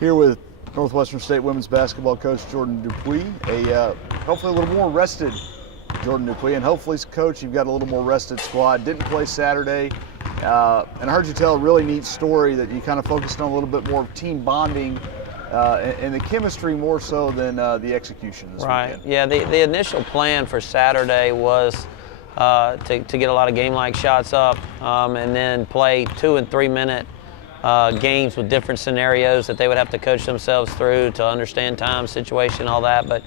Here with Northwestern State women's basketball coach Jordan Dupuy, hopefully a little more rested Jordan Dupuy, and hopefully, coach, you've got a little more rested squad. Didn't play Saturday, and I heard you tell a really neat story that you kind of focused on a little bit more of team bonding and the chemistry more so than the execution this weekend. Yeah, the initial plan for Saturday was to get a lot of game-like shots up and then play 2 and 3 minute games with different scenarios that they would have to coach themselves through to understand time, situation, all that. But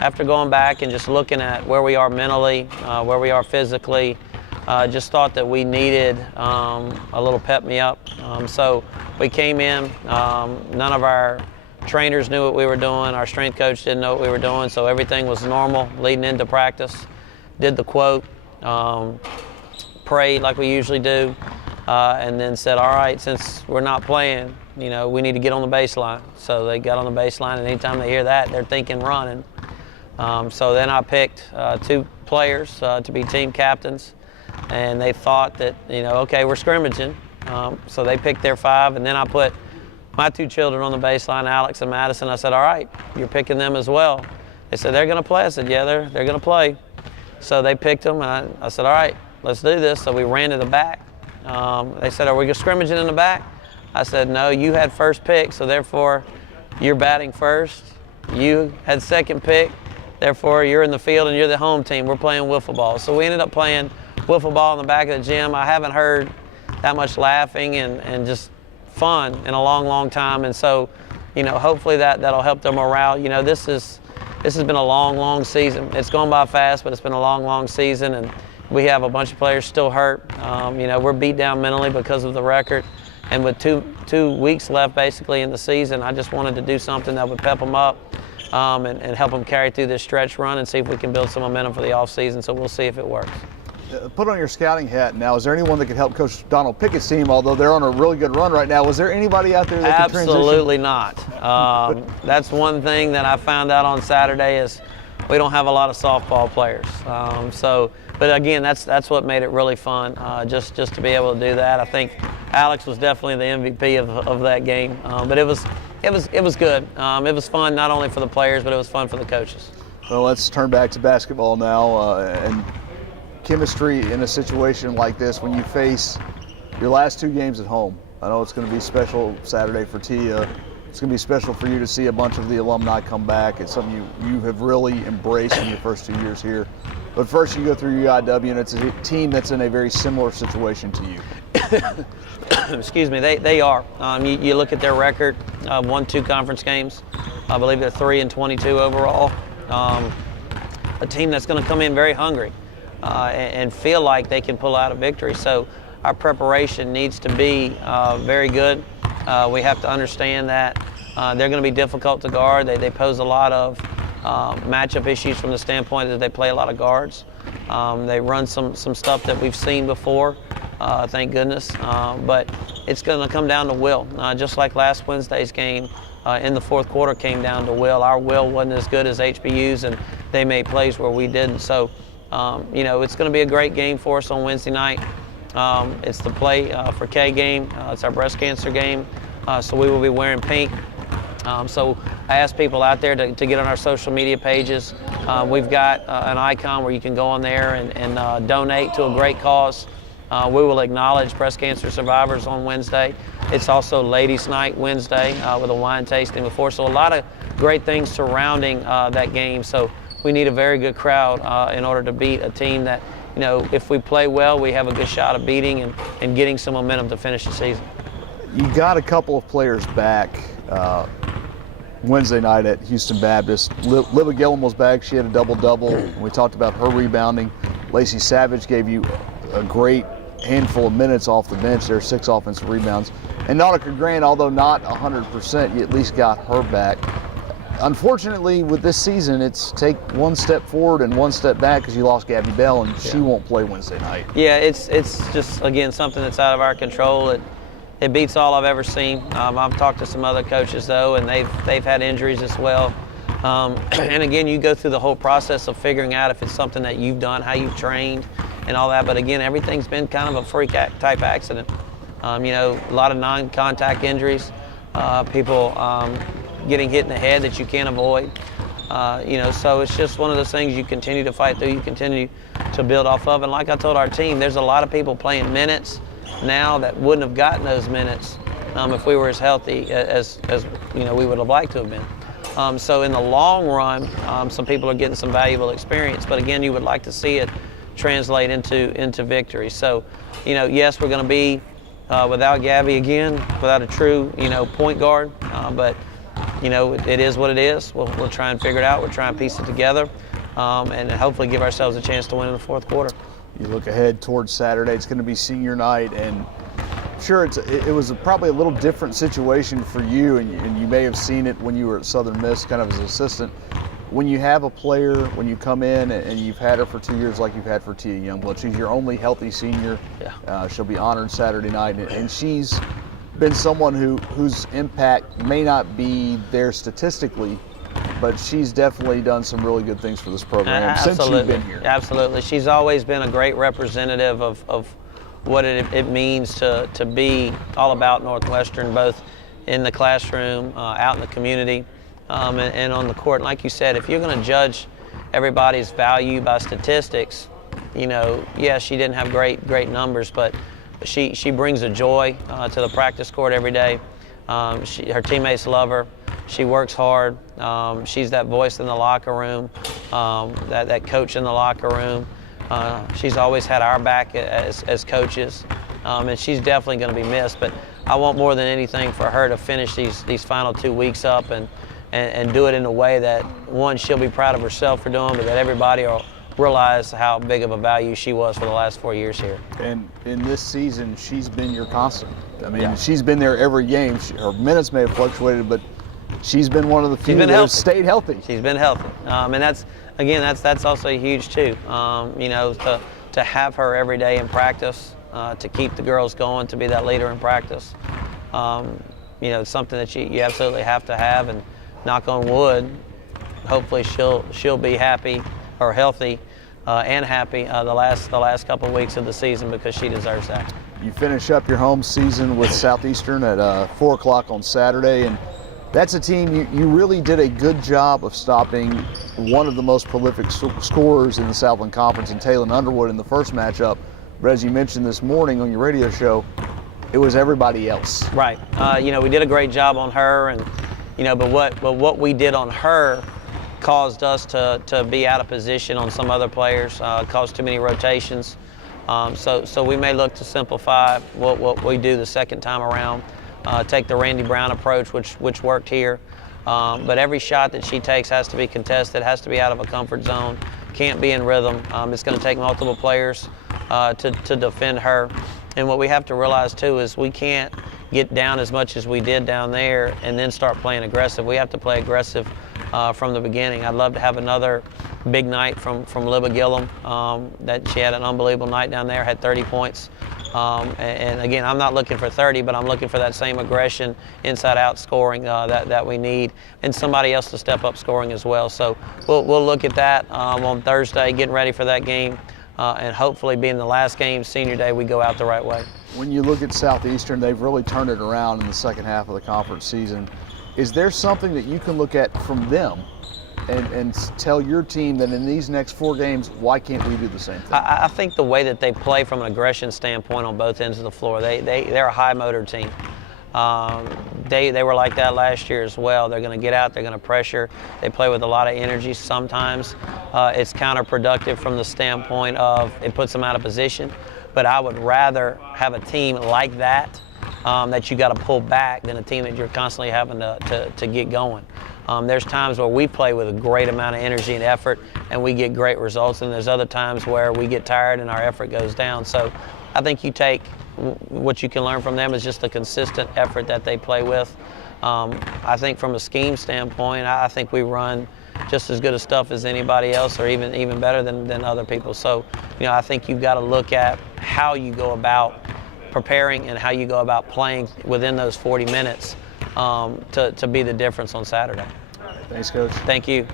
after going back and just looking at where we are mentally, where we are physically, just thought that we needed a little pep me up. So we came in, none of our trainers knew what we were doing, our strength coach didn't know what we were doing, so everything was normal leading into practice. Did the quote, prayed like we usually do, and then said, all right, since we're not playing, you know, we need to get on the baseline. So they got on the baseline, and anytime they hear that, they're thinking running. So then I picked 2 players to be team captains, and they thought that, you know, okay, we're scrimmaging. So they picked their 5, and then I put my 2 children on the baseline, Alex and Madison. I said, all right, you're picking them as well. They said, they're going to play. I said, yeah, they're going to play. So they picked them, and I said, all right, let's do this. So we ran to the back. They said, are we scrimmaging in the back? I said, no, you had first pick, so therefore you're batting first. You had second pick, therefore you're in the field and you're the home team. We're playing wiffle ball. So we ended up playing wiffle ball in the back of the gym. I haven't heard that much laughing and just fun in a long, long time. And so, you know, hopefully that'll help their morale. You know, this has been a long, long season. It's gone by fast, but it's been a long, long season, and we have a bunch of players still hurt. You know, we're beat down mentally because of the record, and with two weeks left basically in the season, I just wanted to do something that would pep them up and help them carry through this stretch run and see if we can build some momentum for the offseason. So we'll see if it works. Put on your scouting hat now. Is there anyone that could help Coach Donald Pickett's team, although they're on a really good run right now? Was there anybody out there that could transition? Absolutely not. That's one thing that I found out on Saturday is we don't have a lot of softball players. But again, that's what made it really fun, just to be able to do that. I think Alex was definitely the MVP of that game. But it was good. It was fun not only for the players, but it was fun for the coaches. Well, let's turn back to basketball now and chemistry in a situation like this when you face your last 2 games at home. I know it's going to be special Saturday for Tia. It's going to be special for you to see a bunch of the alumni come back. It's something you have really embraced in your first 2 years here. But first you go through UIW, and it's a team that's in a very similar situation to you. Excuse me, they are. You look at their record, won 2 conference games. I believe they're 3 and 22 overall. A team that's going to come in very hungry and feel like they can pull out a victory. So our preparation needs to be very good. We have to understand that they're going to be difficult to guard. They pose a lot of matchup issues from the standpoint that they play a lot of guards. They run some stuff that we've seen before, thank goodness. But it's going to come down to will. Just like last Wednesday's game in the 4th quarter came down to will. Our will wasn't as good as HBU's, and they made plays where we didn't. So, you know, it's going to be a great game for us on Wednesday night. It's the Play for K game. It's our breast cancer game. So we will be wearing pink. So I ask people out there to get on our social media pages. We've got an icon where you can go on there and donate to a great cause. We will acknowledge breast cancer survivors on Wednesday. It's also Ladies' Night Wednesday with a wine tasting before. So a lot of great things surrounding that game. So we need a very good crowd in order to beat a team that, you know, if we play well, we have a good shot of beating and getting some momentum to finish the season. You got a couple of players back Wednesday night at Houston Baptist. Libba Gillum was back. She had a double-double. We talked about her rebounding. Lacey Savage gave you a great handful of minutes off the bench there, 6 offensive rebounds. And Nautica Grant, although not 100%, you at least got her back. Unfortunately, with this season, it's take 1 step forward and 1 step back because you lost Gabby Bell, and she won't play Wednesday night. Yeah, it's just, again, something that's out of our control. It beats all I've ever seen. I've talked to some other coaches, though, and they've had injuries as well. And again, you go through the whole process of figuring out if it's something that you've done, how you've trained, and all that. But again, everything's been kind of a freak type accident. You know, a lot of non-contact injuries. people getting hit in the head that you can't avoid. So it's just one of those things you continue to fight through, you continue to build off of. And like I told our team, there's a lot of people playing minutes now that wouldn't have gotten those minutes if we were as healthy as we would have liked to have been. So in the long run, some people are getting some valuable experience, but again, you would like to see it translate into victory. So, yes, we're going to be without Gabby again, without a true, point guard, but it is what it is. We'll try and figure it out. We'll try and piece it together, and hopefully give ourselves a chance to win in the fourth quarter. You look ahead towards Saturday. It's going to be senior night, and sure, it was probably a little different situation for you, and you may have seen it when you were at Southern Miss, kind of as an assistant. When you have a player, when you come in and you've had her for 2 years like you've had for Tia Youngblood, she's your only healthy senior. Yeah. She'll be honored Saturday night, and she's been someone whose impact may not be there statistically, but she's definitely done some really good things for this program since you've been here. Absolutely. She's always been a great representative of what it means to be all about Northwestern, both in the classroom, out in the community, and on the court. And like you said, if you're going to judge everybody's value by statistics, yeah, she didn't have great numbers, but she brings a joy to the practice court every day. Her teammates love her. She works hard. She's that voice in the locker room, that coach in the locker room. She's always had our back as coaches, and she's definitely going to be missed. But I want more than anything for her to finish these final 2 weeks up and do it in a way that, one, she'll be proud of herself for doing, but that everybody will realize how big of a value she was for the last 4 years here. And in this season, she's been your constant. I mean, She's been there every game. Her minutes may have fluctuated, but she's been one of the few that have stayed healthy. She's been healthy, and that's also huge too. To have her every day in practice, to keep the girls going, to be that leader in practice. It's something that you absolutely have to have, and knock on wood, hopefully she'll be happy or healthy and happy the last couple of weeks of the season, because she deserves that. You finish up your home season with Southeastern at 4 o'clock on Saturday, and that's a team you really did a good job of stopping one of the most prolific scorers in the Southland Conference in Taylor Underwood in the first matchup. But as you mentioned this morning on your radio show, it was everybody else. Right. We did a great job on her, and but what we did on her caused us to be out of position on some other players, caused too many rotations. So we may look to simplify what we do the second time around, take the Randy Brown approach, which worked here. But every shot that she takes has to be contested, has to be out of a comfort zone, can't be in rhythm. It's going to take multiple players to defend her. And what we have to realize too is we can't get down as much as we did down there and then start playing aggressive. We have to play aggressive from the beginning. I'd love to have another big night from Libba Gillum. That she had an unbelievable night down there, had 30 points. And again, I'm not looking for 30, but I'm looking for that same aggression, inside-out scoring that we need, and somebody else to step up scoring as well. So we'll look at that on Thursday, getting ready for that game, and hopefully being the last game, senior day, we go out the right way. When you look at Southeastern, they've really turned it around in the second half of the conference season. Is there something that you can look at from them and tell your team that in these next 4 games, why can't we do the same thing? I think the way that they play from an aggression standpoint on both ends of the floor, they're a high motor team. They were like that last year as well. They're going to get out, they're going to pressure. They play with a lot of energy. Sometimes it's counterproductive from the standpoint of it puts them out of position. But I would rather have a team like that that you got to pull back than a team that you're constantly having to get going. There's times where we play with a great amount of energy and effort and we get great results, and there's other times where we get tired and our effort goes down. So I think you take what you can learn from them is just the consistent effort that they play with. I think from a scheme standpoint, I think we run just as good a stuff as anybody else, or even better than other people. So, I think you've got to look at how you go about preparing and how you go about playing within those 40 minutes to be the difference on Saturday. Thanks, Coach. Thank you.